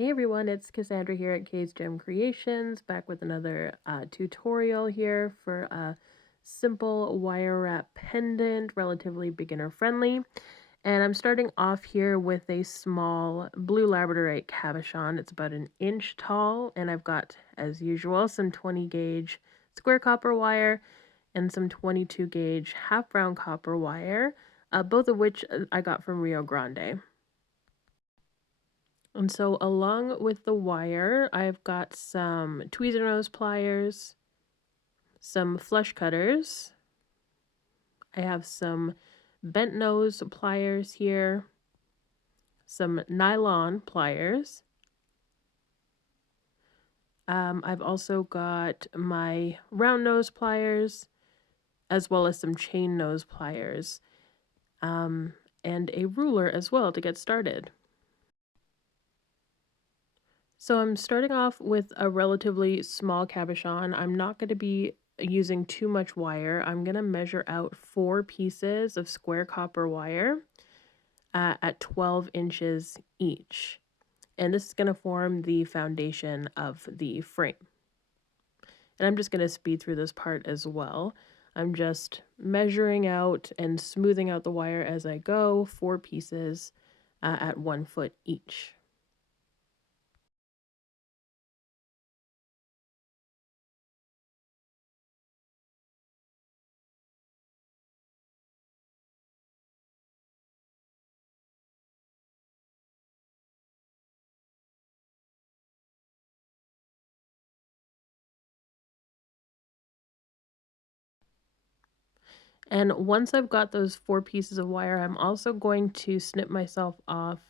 Hey everyone, it's Cassandra here at K's Gem Creations, back with another tutorial here for a simple wire wrap pendant, relatively beginner friendly. And I'm starting off here with a small blue labradorite cabochon. It's about an inch tall, and I've got, as usual, some 20 gauge square copper wire and some 22 gauge half brown copper wire, both of which I got from Rio Grande. And so along with the wire, I've got some tweezer nose pliers, some flush cutters. I have some bent nose pliers here, some nylon pliers. I've also got my round nose pliers, as well as some chain nose pliers, and a ruler as well to get started. So I'm starting off with a relatively small cabochon. I'm not going to be using too much wire. I'm going to measure out 4 pieces of square copper wire at 12 inches each. And this is going to form the foundation of the frame. And I'm just going to speed through this part as well. I'm just measuring out and smoothing out the wire as I go, 4 pieces at 1 foot each. And once I've got those 4 pieces of wire, I'm also going to snip myself off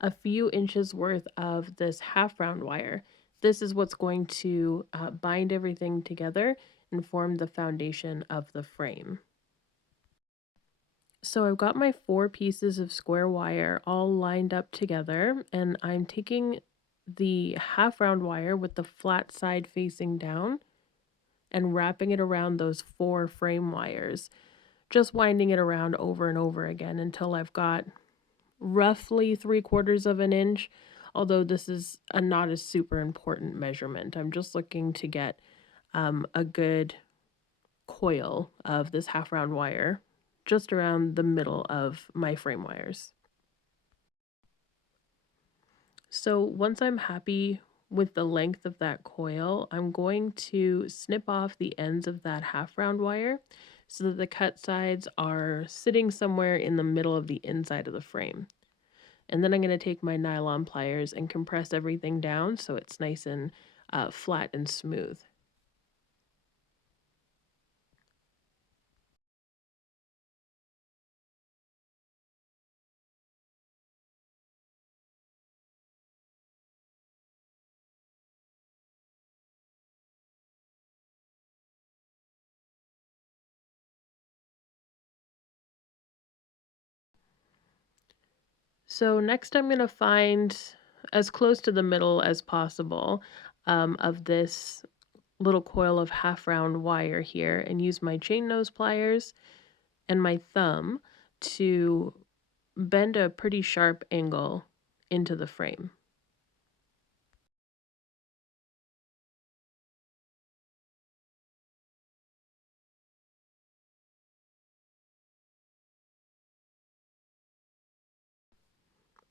a few inches worth of this half round wire. This is what's going to bind everything together and form the foundation of the frame. So I've got my 4 pieces of square wire all lined up together, and I'm taking the half round wire with the flat side facing down and wrapping it around those 4 frame wires, just winding it around over and over again until I've got roughly 3/4 of an inch, although this is not a super important measurement. I'm just looking to get a good coil of this half round wire just around the middle of my frame wires. So once I'm happy with the length of that coil, I'm going to snip off the ends of that half round wire so that the cut sides are sitting somewhere in the middle of the inside of the frame. And then I'm going to take my nylon pliers and compress everything down so it's nice and flat and smooth. So next I'm going to find as close to the middle as possible of this little coil of half round wire here and use my chain nose pliers and my thumb to bend a pretty sharp angle into the frame.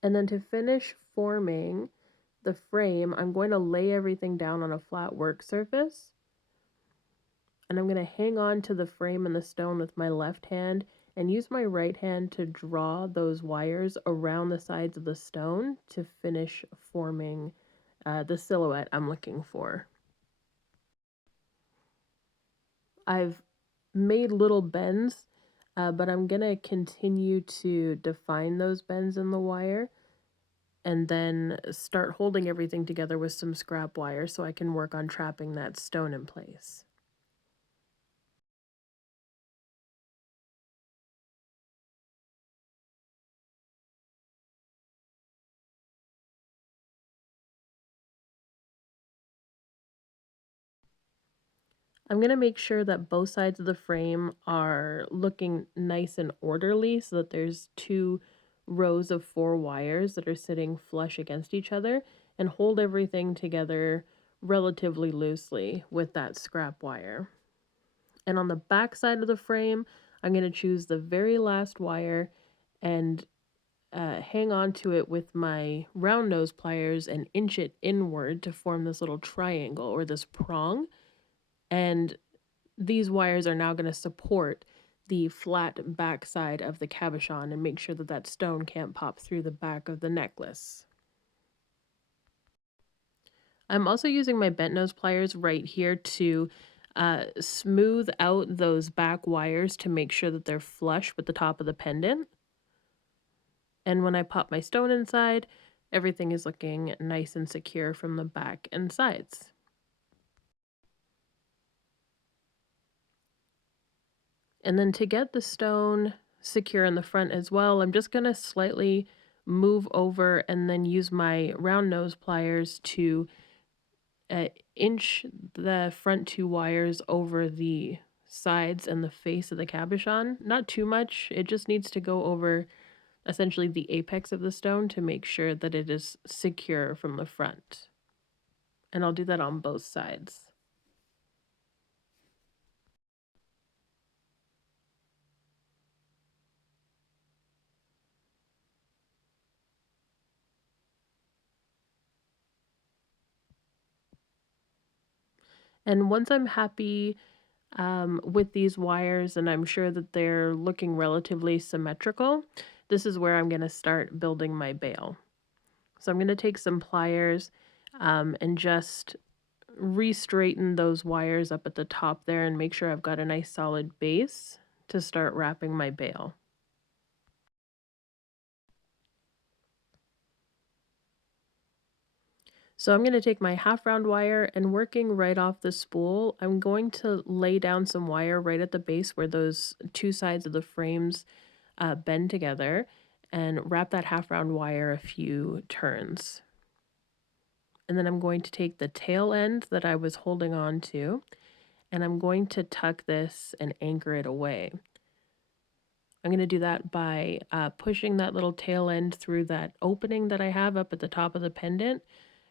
And then to finish forming the frame, I'm going to lay everything down on a flat work surface. And I'm going to hang on to the frame and the stone with my left hand and use my right hand to draw those wires around the sides of the stone to finish forming the silhouette I'm looking for. I've made little bends, but I'm going to continue to define those bends in the wire and then start holding everything together with some scrap wire so I can work on trapping that stone in place. I'm going to make sure that both sides of the frame are looking nice and orderly so that there's 2 rows of 4 wires that are sitting flush against each other and hold everything together relatively loosely with that scrap wire. And on the back side of the frame, I'm going to choose the very last wire and hang on to it with my round nose pliers and inch it inward to form this little triangle or this prong. And these wires are now going to support the flat back side of the cabochon and make sure that that stone can't pop through the back of the necklace. I'm also using my bent nose pliers right here to smooth out those back wires to make sure that they're flush with the top of the pendant. And when I pop my stone inside, everything is looking nice and secure from the back and sides. And then to get the stone secure in the front as well, I'm just going to slightly move over and then use my round nose pliers to inch the front 2 wires over the sides and the face of the cabochon. Not too much, it just needs to go over essentially the apex of the stone to make sure that it is secure from the front. And I'll do that on both sides. And once I'm happy with these wires and I'm sure that they're looking relatively symmetrical, this is where I'm going to start building my bail. So I'm going to take some pliers and just re-straighten those wires up at the top there and make sure I've got a nice solid base to start wrapping my bail. So I'm going to take my half round wire and working right off the spool, I'm going to lay down some wire right at the base where those 2 sides of the frames bend together and wrap that half round wire a few turns. And then I'm going to take the tail end that I was holding on to and I'm going to tuck this and anchor it away. I'm going to do that by pushing that little tail end through that opening that I have up at the top of the pendant.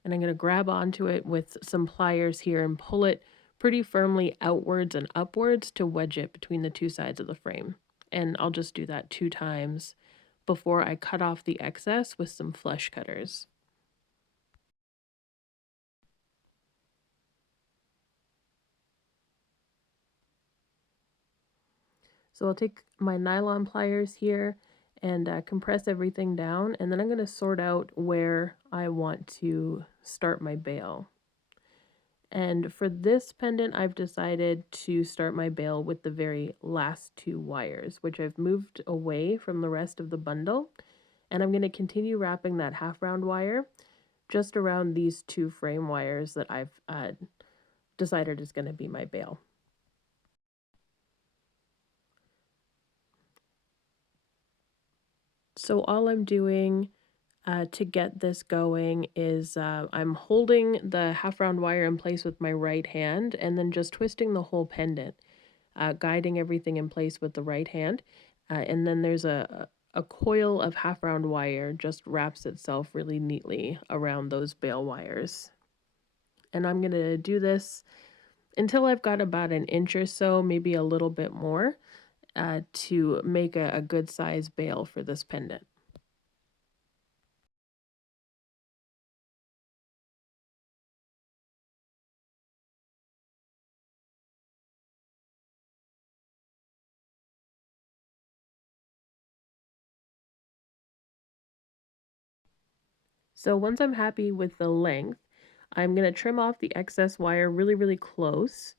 And I'm going to grab onto it with some pliers here and pull it pretty firmly outwards and upwards to wedge it between the 2 sides of the frame. And I'll just do that 2 times before I cut off the excess with some flush cutters. So I'll take my nylon pliers here and compress everything down, and then I'm going to sort out where I want to start my bail. And for this pendant, I've decided to start my bail with the very last 2 wires, which I've moved away from the rest of the bundle. And I'm going to continue wrapping that half round wire just around these 2 frame wires that I've decided is going to be my bail. So all I'm doing to get this going is I'm holding the half round wire in place with my right hand and then just twisting the whole pendant, guiding everything in place with the right hand. And then there's a coil of half round wire just wraps itself really neatly around those bail wires. And I'm going to do this until I've got about an inch or so, maybe a little bit more, to make a good size bail for this pendant. So once I'm happy with the length, I'm going to trim off the excess wire really, really close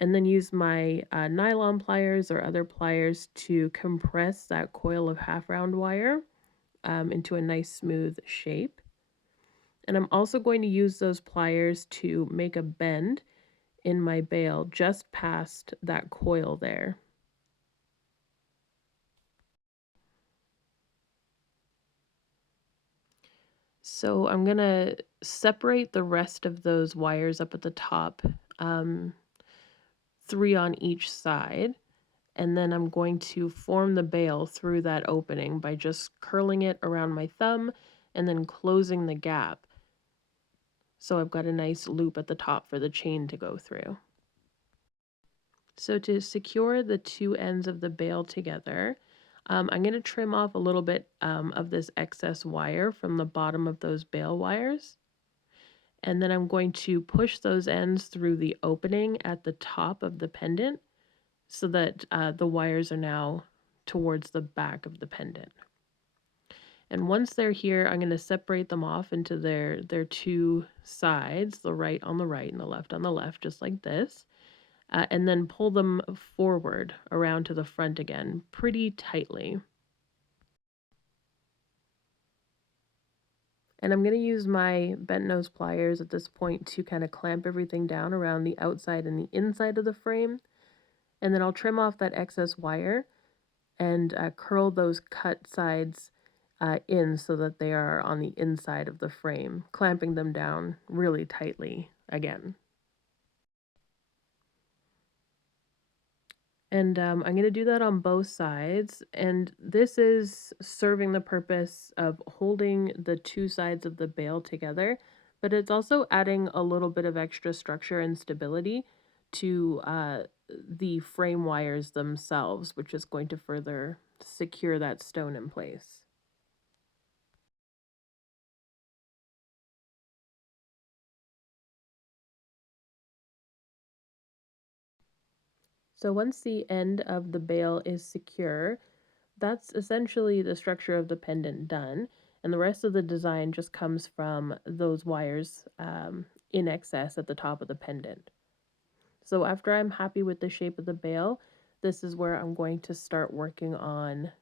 and then use my nylon pliers or other pliers to compress that coil of half round wire into a nice smooth shape. And I'm also going to use those pliers to make a bend in my bail just past that coil there. So I'm going to separate the rest of those wires up at the top, 3 on each side. and then I'm going to form the bail through that opening by just curling it around my thumb and then closing the gap. So I've got a nice loop at the top for the chain to go through. So to secure the two ends of the bail together, I'm going to trim off a little bit of this excess wire from the bottom of those bail wires. And then I'm going to push those ends through the opening at the top of the pendant so that the wires are now towards the back of the pendant. And once they're here, I'm going to separate them off into their two sides, the right on the right and the left on the left, just like this. And then pull them forward around to the front again, pretty tightly. And I'm going to use my bent nose pliers at this point to kind of clamp everything down around the outside and the inside of the frame. And then I'll trim off that excess wire and curl those cut sides in so that they are on the inside of the frame, clamping them down really tightly again. And I'm going to do that on both sides. And this is serving the purpose of holding the two sides of the bail together, but it's also adding a little bit of extra structure and stability to the frame wires themselves, which is going to further secure that stone in place. So once the end of the bail is secure, that's essentially the structure of the pendant done, and the rest of the design just comes from those wires in excess at the top of the pendant. So after I'm happy with the shape of the bail, this is where I'm going to start working on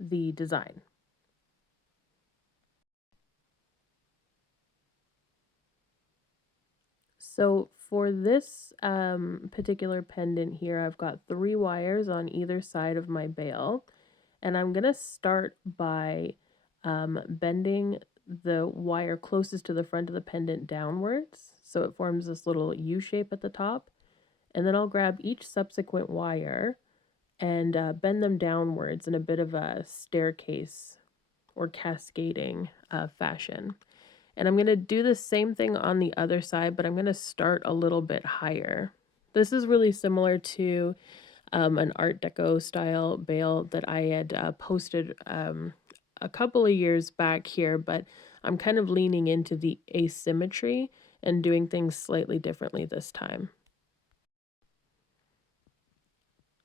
the design. So for this particular pendant here, I've got 3 wires on either side of my bail, and I'm going to start by bending the wire closest to the front of the pendant downwards, so it forms this little U shape at the top, and then I'll grab each subsequent wire and bend them downwards in a bit of a staircase or cascading fashion. And I'm going to do the same thing on the other side, but I'm going to start a little bit higher. This is really similar to an Art Deco style bail that I had posted a couple of years back here, but I'm kind of leaning into the asymmetry and doing things slightly differently this time.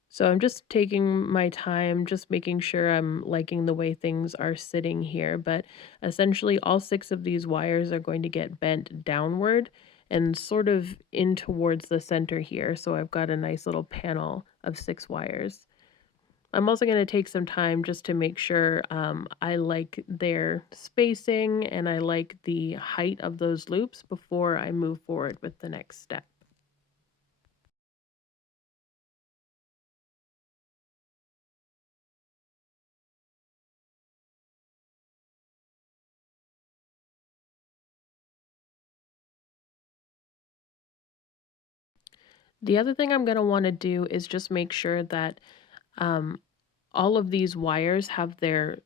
So I'm just taking my time, just making sure I'm liking the way things are sitting here. But essentially, all 6 of these wires are going to get bent downward and sort of in towards the center here. So I've got a nice little panel of 6 wires. I'm also going to take some time just to make sure I like their spacing and I like the height of those loops before I move forward with the next step. The other thing I'm going to want to do is just make sure that um, all of these wires have their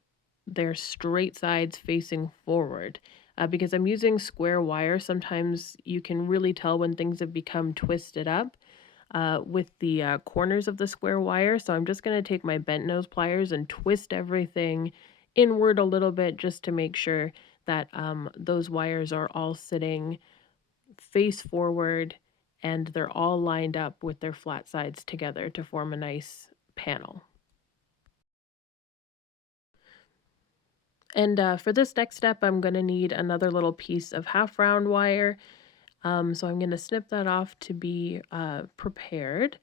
straight sides facing forward. Because I'm using square wire, sometimes you can really tell when things have become twisted up with the corners of the square wire. So I'm just going to take my bent nose pliers and twist everything inward a little bit just to make sure that those wires are all sitting face forward and they're all lined up with their flat sides together to form a nice panel. And for this next step, I'm going to need another little piece of half round wire. So I'm going to snip that off to be prepared.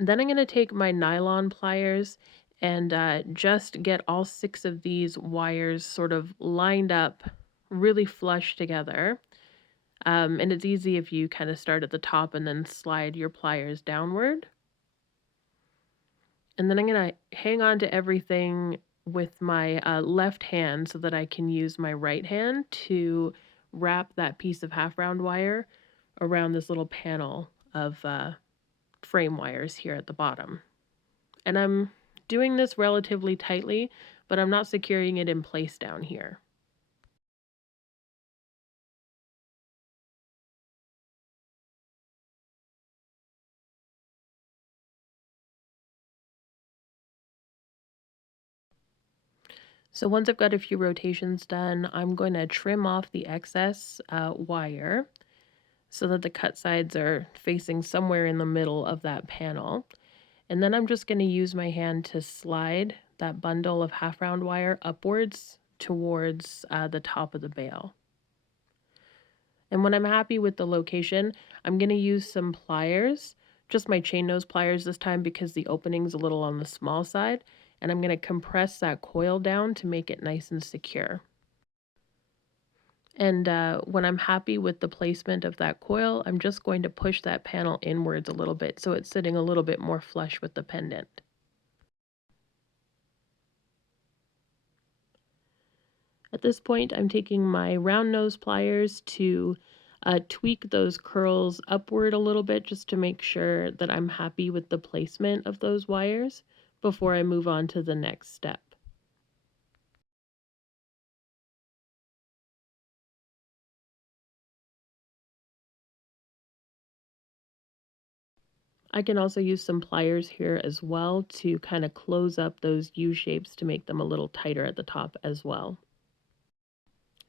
Then I'm going to take my nylon pliers and just get all 6 of these wires sort of lined up really flush together. And it's easy if you kind of start at the top and then slide your pliers downward. And then I'm going to hang on to everything with my left hand so that I can use my right hand to wrap that piece of half round wire around this little panel of frame wires here at the bottom. And I'm doing this relatively tightly, but I'm not securing it in place down here. So once I've got a few rotations done, I'm going to trim off the excess wire so that the cut sides are facing somewhere in the middle of that panel. And then I'm just going to use my hand to slide that bundle of half round wire upwards towards the top of the bale. And when I'm happy with the location, I'm going to use some pliers, just my chain nose pliers this time because the opening's a little on the small side, and I'm going to compress that coil down to make it nice and secure. And when I'm happy with the placement of that coil, I'm just going to push that panel inwards a little bit so it's sitting a little bit more flush with the pendant. At this point, I'm taking my round nose pliers to tweak those curls upward a little bit just to make sure that I'm happy with the placement of those wires before I move on to the next step. I can also use some pliers here as well to kind of close up those U shapes to make them a little tighter at the top as well.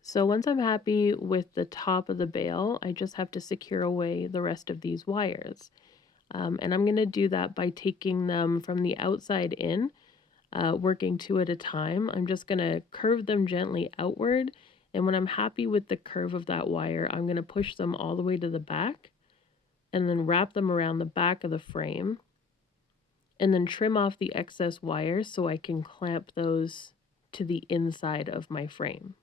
So once I'm happy with the top of the bale, I just have to secure away the rest of these wires. And I'm going to do that by taking them from the outside in, working two at a time. I'm just going to curve them gently outward. And when I'm happy with the curve of that wire, I'm going to push them all the way to the back and then wrap them around the back of the frame and then trim off the excess wires so I can clamp those to the inside of my frame.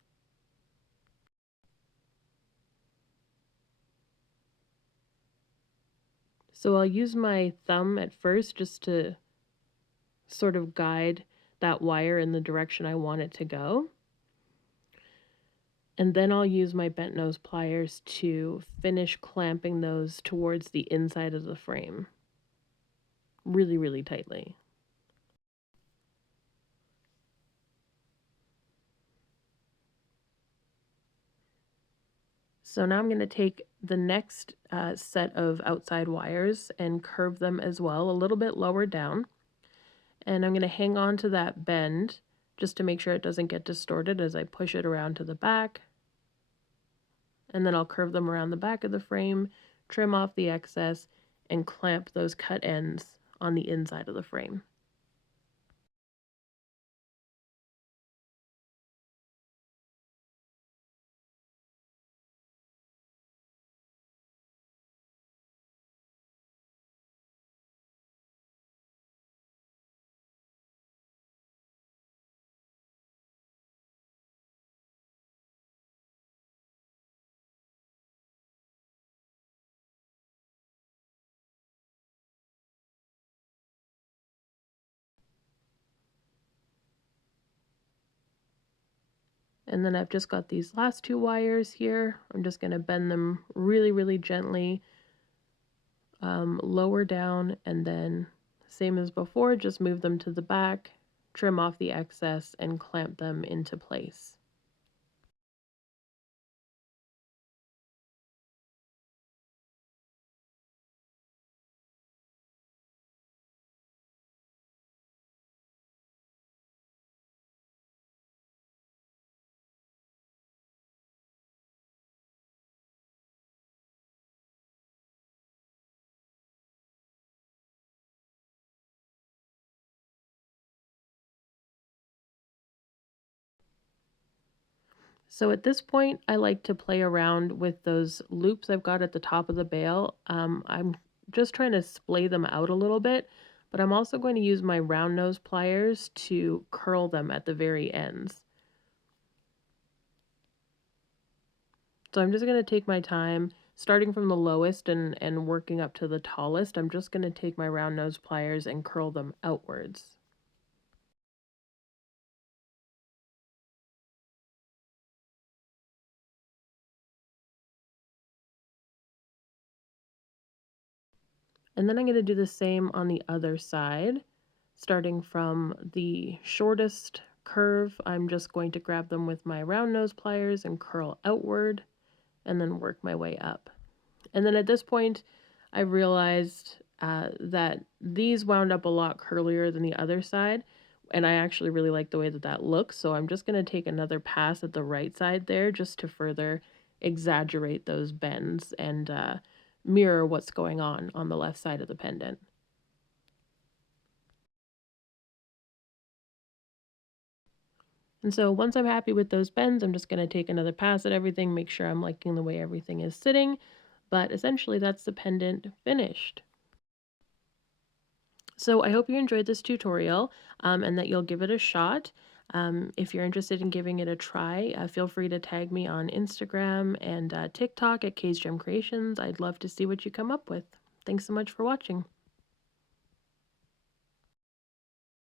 So I'll use my thumb at first just to sort of guide that wire in the direction I want it to go. And then I'll use my bent nose pliers to finish clamping those towards the inside of the frame really, really tightly. So now I'm going to take the next set of outside wires and curve them as well, a little bit lower down. And I'm going to hang on to that bend just to make sure it doesn't get distorted as I push it around to the back. And then I'll curve them around the back of the frame, trim off the excess, and clamp those cut ends on the inside of the frame. And then I've just got these last two wires here. I'm just going to bend them really, really gently, lower down, and then same as before, just move them to the back, trim off the excess, and clamp them into place. So at this point, I like to play around with those loops I've got at the top of the bale. I'm just trying to splay them out a little bit, but I'm also going to use my round nose pliers to curl them at the very ends. So I'm just going to take my time, starting from the lowest and working up to the tallest. I'm just going to take my round nose pliers and curl them outwards. And then I'm going to do the same on the other side. Starting from the shortest curve, I'm just going to grab them with my round nose pliers and curl outward and then work my way up. And then at this point, I realized that these wound up a lot curlier than the other side, and I actually really like the way that that looks, so I'm just going to take another pass at the right side there just to further exaggerate those bends and mirror what's going on the left side of the pendant. And so once I'm happy with those bends, I'm just going to take another pass at everything, make sure I'm liking the way everything is sitting, but essentially that's the pendant finished. So I hope you enjoyed this tutorial and that you'll give it a shot. If you're interested in giving it a try, feel free to tag me on Instagram and TikTok at Kay's Gem Creations. I'd love to see what you come up with. Thanks so much for watching.